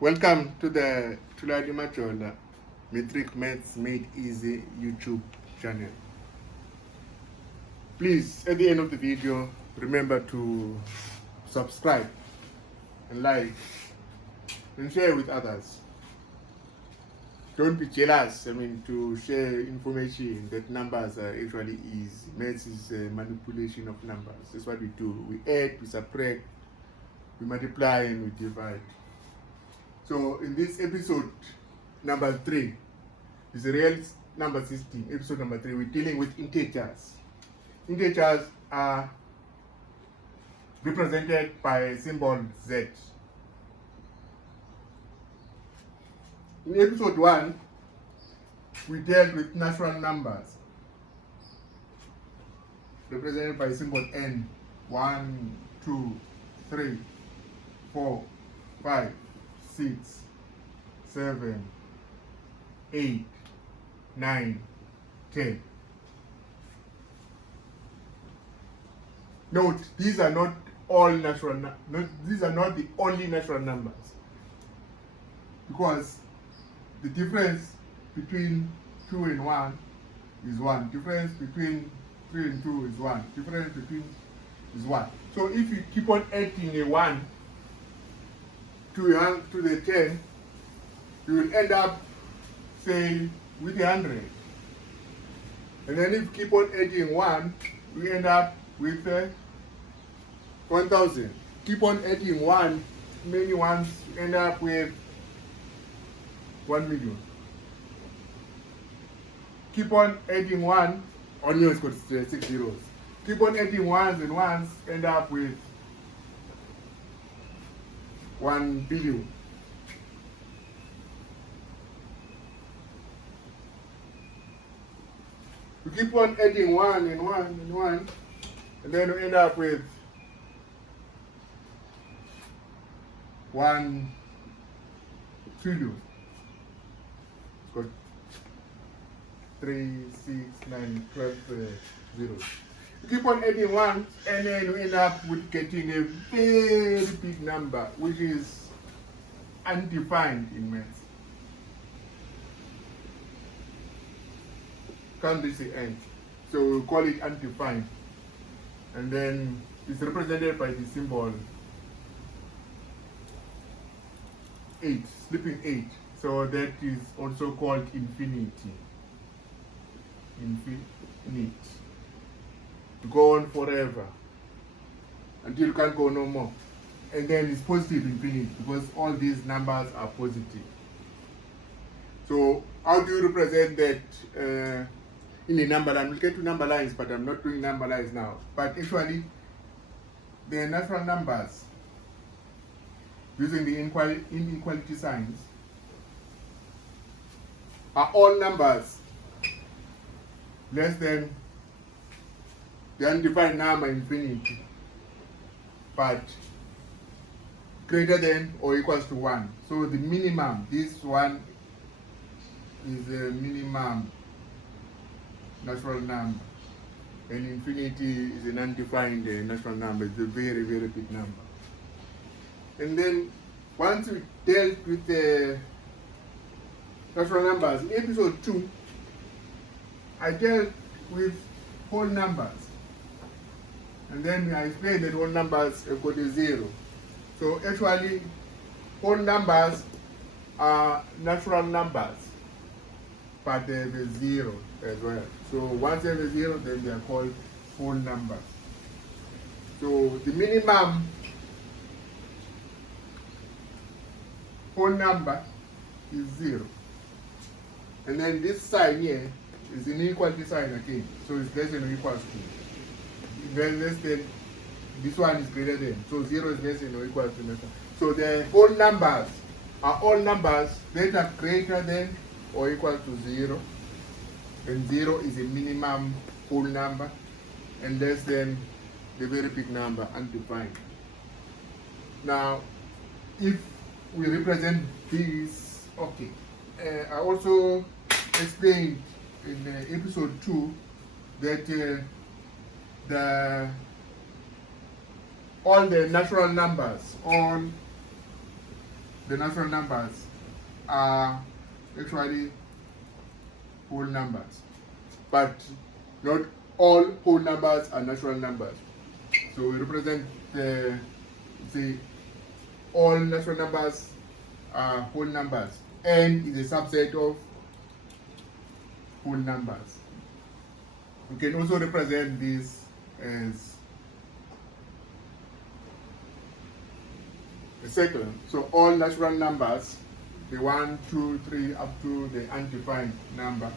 Welcome to the Tuladi Majola Metric Maths Made Easy YouTube channel. Please, at the end of the video, remember to subscribe and like and share with others. Don't be jealous, to share information that numbers are actually easy. Maths is a manipulation of numbers. That's what we do. We add, we subtract, we multiply, and we divide. So in this episode number 3, is a real number system. Episode number 3, we're dealing with integers. Integers are represented by a symbol Z. In episode 1, we dealt with natural numbers represented by symbol N. 1, 2, 3, 4, 5, 6, 7, 8, 9, 10. Note, these are not all natural these are not the only natural numbers, because the difference between 2 and 1 is 1. Difference between 3 and 2 is 1. Difference between is 1. So if you keep on adding a 1 to the 10, you will end up, say, with 100. And then if you keep on adding 1, we end up with 1,000. Keep on adding 1, many ones, you end up with 1 million. Keep on adding 1, on yours got 6 zeros. Keep on adding ones and ones, end up with 1 billion. You keep on adding 1 and 1 and 1, and then you end up with 1 trillion. It's got 3, 6, 9, 12 zeros. You keep on adding 1, and then you end up with getting a very big number, which is undefined in maths. Can't reach the end, so we'll call it undefined. And then it's represented by the symbol 8, sleeping 8. So that is also called infinity. Infinite. To go on forever until you can't go no more. And then it's positive infinity, because all these numbers are positive. So how do you represent that in a number line? We'll get to number lines, but I'm not doing number lines now. But actually, the natural numbers using the inequality signs are all numbers less than the undefined number infinity, but greater than or equals to 1. So the minimum, this one is the minimum natural number, and infinity is an undefined natural number. It's a very, very big number. And then once we dealt with the natural numbers, in episode 2, I dealt with whole numbers. And then I explained that whole numbers have got a 0. So actually, whole numbers are natural numbers, but they have a 0 as well. So once they have a 0, then they are called whole numbers. So the minimum whole number is 0. And then this sign here is an equality sign again. So it's less than or equals to. Then less than, this one is greater than. So 0 is less than or equal to nothing. So the whole numbers are all numbers that are greater than or equal to 0. And 0 is a minimum whole number, and less than the very big number, undefined. Now, if we represent these, okay. I also explained in episode 2 that all the natural numbers, all the natural numbers are actually whole numbers, but not all whole numbers are natural numbers. So we represent the all natural numbers are whole numbers. N is a subset of whole numbers. We can also represent this as a circle. So all natural numbers, the 1, 2, 3 up to the undefined number.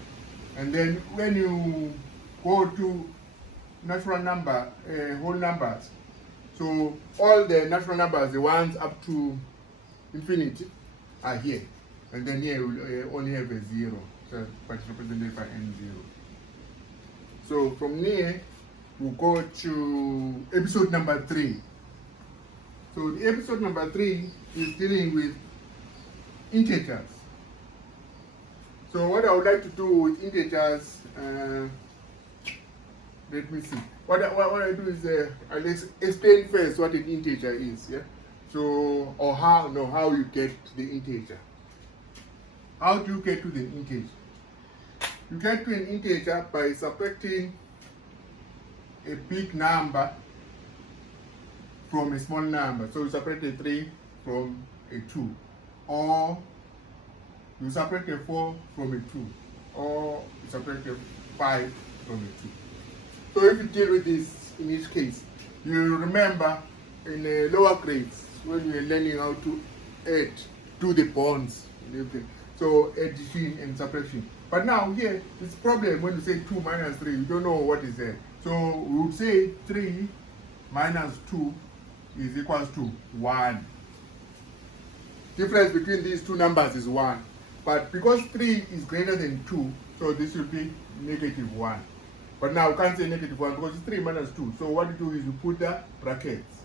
And then when you go to natural number, whole numbers, so all the natural numbers, the ones up to infinity, are here. And then here we only have a 0, so but it's represented by n0. So from here, we'll go to episode number 3. So the episode number 3 is dealing with integers. So what I would like to do with integers, let me see. What I do is let's explain first what an integer is. Yeah. So or how you get to the integer. How do you get to the integer? You get to an integer by subtracting a big number from a small number. So you separate a 3 from a 2, or you separate a 4 from a 2, or you separate a 5 from a 2. So if you deal with this in each case, you remember in the lower grades when you are learning how to add, do the bonds and everything. So addition and subtraction. But now here, it's problem when you say 2 minus 3, you don't know what is there. So we would say 3 minus 2 is equals to 1. Difference between these two numbers is 1. But because 3 is greater than 2, so this will be negative 1. But now you can't say negative 1 because it's 3 minus 2. So what you do is you put the brackets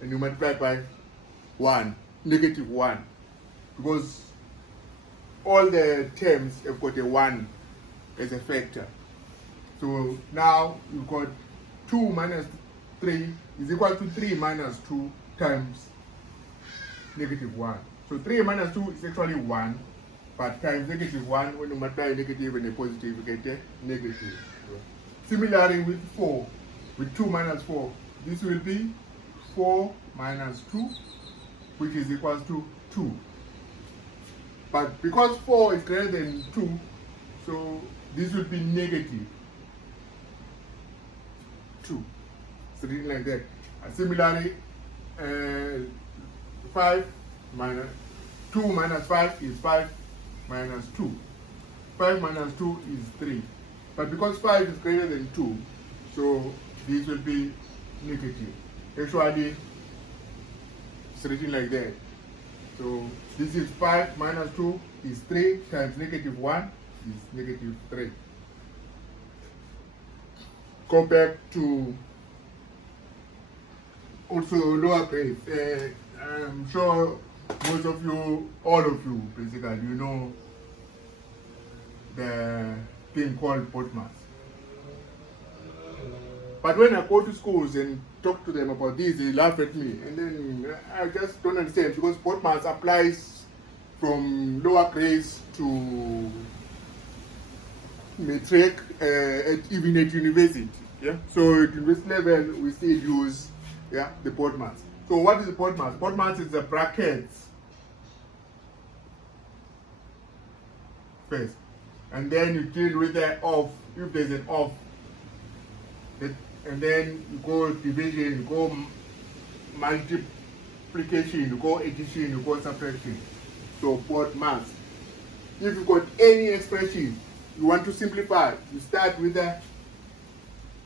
and you multiply by 1, negative 1. Because all the terms have got a 1 as a factor. So now you've got 2 minus 3 is equal to 3 minus 2 times negative 1. So 3 minus 2 is actually 1, but times negative 1, when you multiply a negative and a positive, you get a negative. Similarly with 4, with 2 minus 4, this will be 4 minus 2, which is equals to 2. But because 4 is greater than 2, so this will be negative 2. So written like that. And similarly, 5 minus 2 minus 5 is 5 minus 2. 5 minus 2 is 3. But because 5 is greater than 2, so this will be negative. Actually, it's written like that. So this is 5 minus 2 is 3 times negative 1 is negative 3. Go back to also lower grades. I'm sure most of you, all of you basically, you know the thing called Potmas. But when I go to schools and talk to them about this, they laugh at me. And then I just don't understand because Potmas applies from lower grades to matric, even at university. Yeah. So at university level, we still use the Potmas. So what is the Potmas? Potmas is the brackets first, and then you deal with the off. If there's an off, and then you go division, you go multiplication, you go addition, you go subtraction. So Potmas. If you've got any expression you want to simplify, you start with the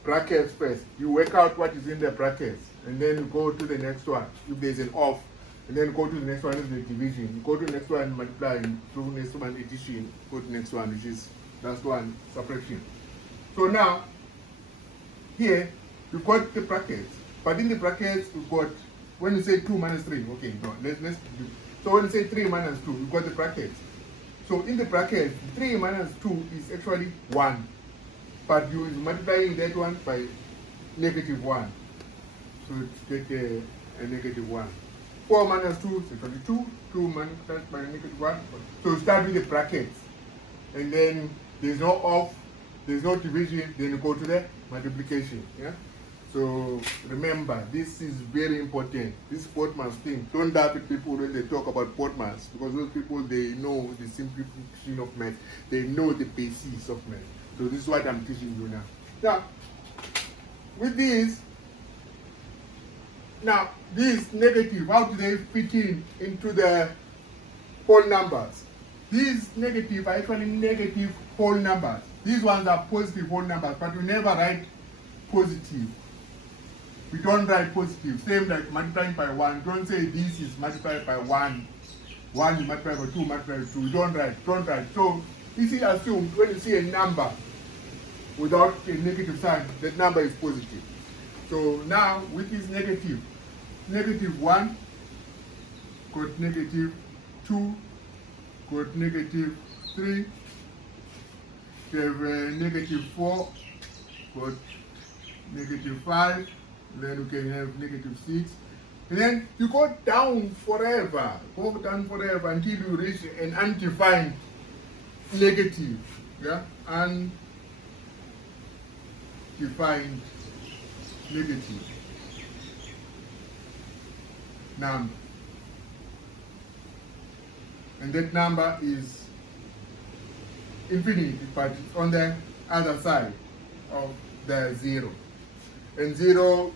brackets first. You work out what is in the brackets, and then you go to the next one. If there's an off, and then go to the next one is the division. You go to the next one multiply, to the next one addition, go to the next one, which is last one subtraction. So now here you've got the brackets, but in the brackets you've got, when you say 2 minus 3, okay, no, let's do. So when you say 3 minus 2, you've got the brackets. So in the bracket, 3 minus 2 is actually 1. But you is multiplying that one by negative 1. So you get a negative 1. 4 minus 2 is equal to 2. 2 multiplied by negative 1. So start with the brackets. And then there's no off, there's no division, then you go to the multiplication. Yeah. So remember, this is very important. This Portman's thing. Don't laugh at people when they talk about Portman's, because those people, they know the simplification of math. They know the basis of math. So this is what I'm teaching you now. Now, with this, now this negative, how do they fit into the whole numbers? These negative are actually negative whole numbers. These ones are positive whole numbers, but we never write positive. We don't write positive. Same like multiplying by 1. Don't say this is multiplied by 1. 1 is multiplied by 2, multiplied by 2. We don't write. So this is assumed when you see a number without a negative sign, that number is positive. So now with this negative, negative 1, got negative 2, got negative 3, we have negative 4, got negative 5, then you can have negative 6, and then you go down forever, until you reach an undefined negative, yeah, undefined negative number, and that number is infinity, but it's on the other side of the 0. And 0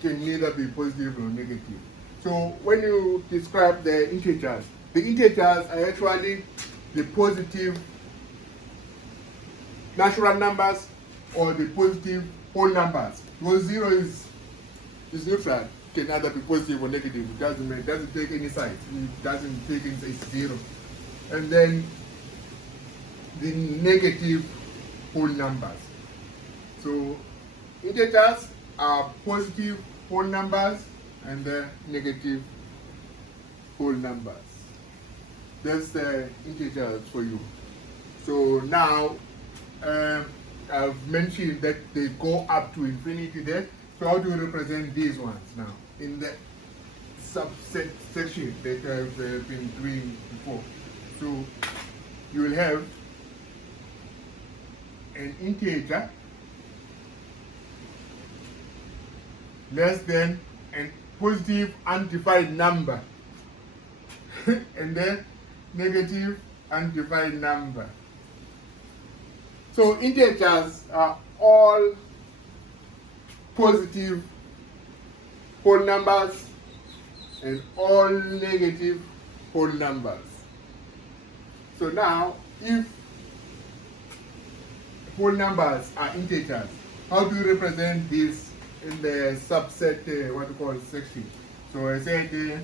can neither be positive nor negative. So when you describe the integers are actually the positive natural numbers or the positive whole numbers. Because 0 is neutral, it can either be positive or negative. It doesn't take any sides. It doesn't take any sides. It's 0. And then the negative whole numbers. So integers are positive whole numbers and the negative whole numbers. That's the integers for you. So now I've mentioned that they go up to infinity there. So how do you represent these ones now in the subset section that I've been doing before? So you will have an integer less than a positive undefined number and then negative undefined number. So integers are all positive whole numbers and all negative whole numbers. So now if whole numbers are integers, how do you represent this in the subset, what we call section? So I said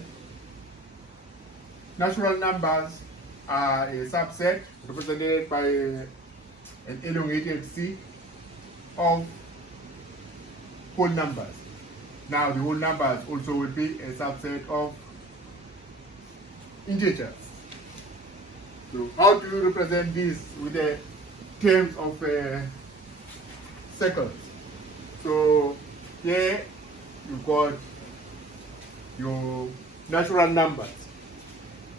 natural numbers are a subset represented by an elongated C of whole numbers. Now the whole numbers also will be a subset of integers. So how do you represent this with the terms of circles? So here you've got your natural numbers,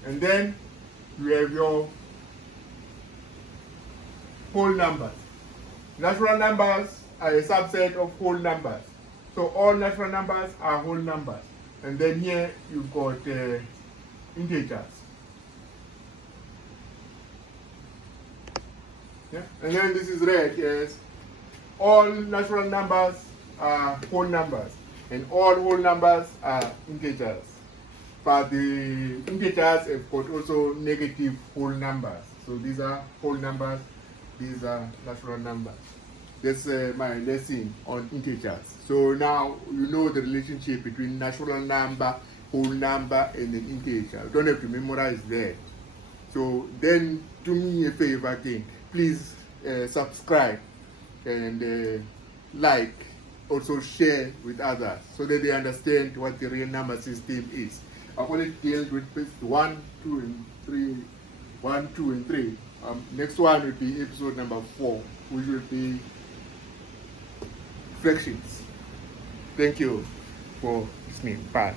and then you have your whole numbers. Natural numbers are a subset of whole numbers. So all natural numbers are whole numbers. And then here you've got integers. Yeah? And then this is read as all natural numbers are whole numbers and all whole numbers are integers. But the integers have got also negative whole numbers. So these are whole numbers, these are natural numbers. That's my lesson on integers. So now you know the relationship between natural number, whole number, and an integer. You don't have to memorize that. So then do me a favor again. Please subscribe and like, also share with others so that they understand what the real number system is. I've already dealt with 1, 2, and 3. 1, 2, and 3. Next one will be episode number 4, which will be fractions. Thank you for listening. Bye.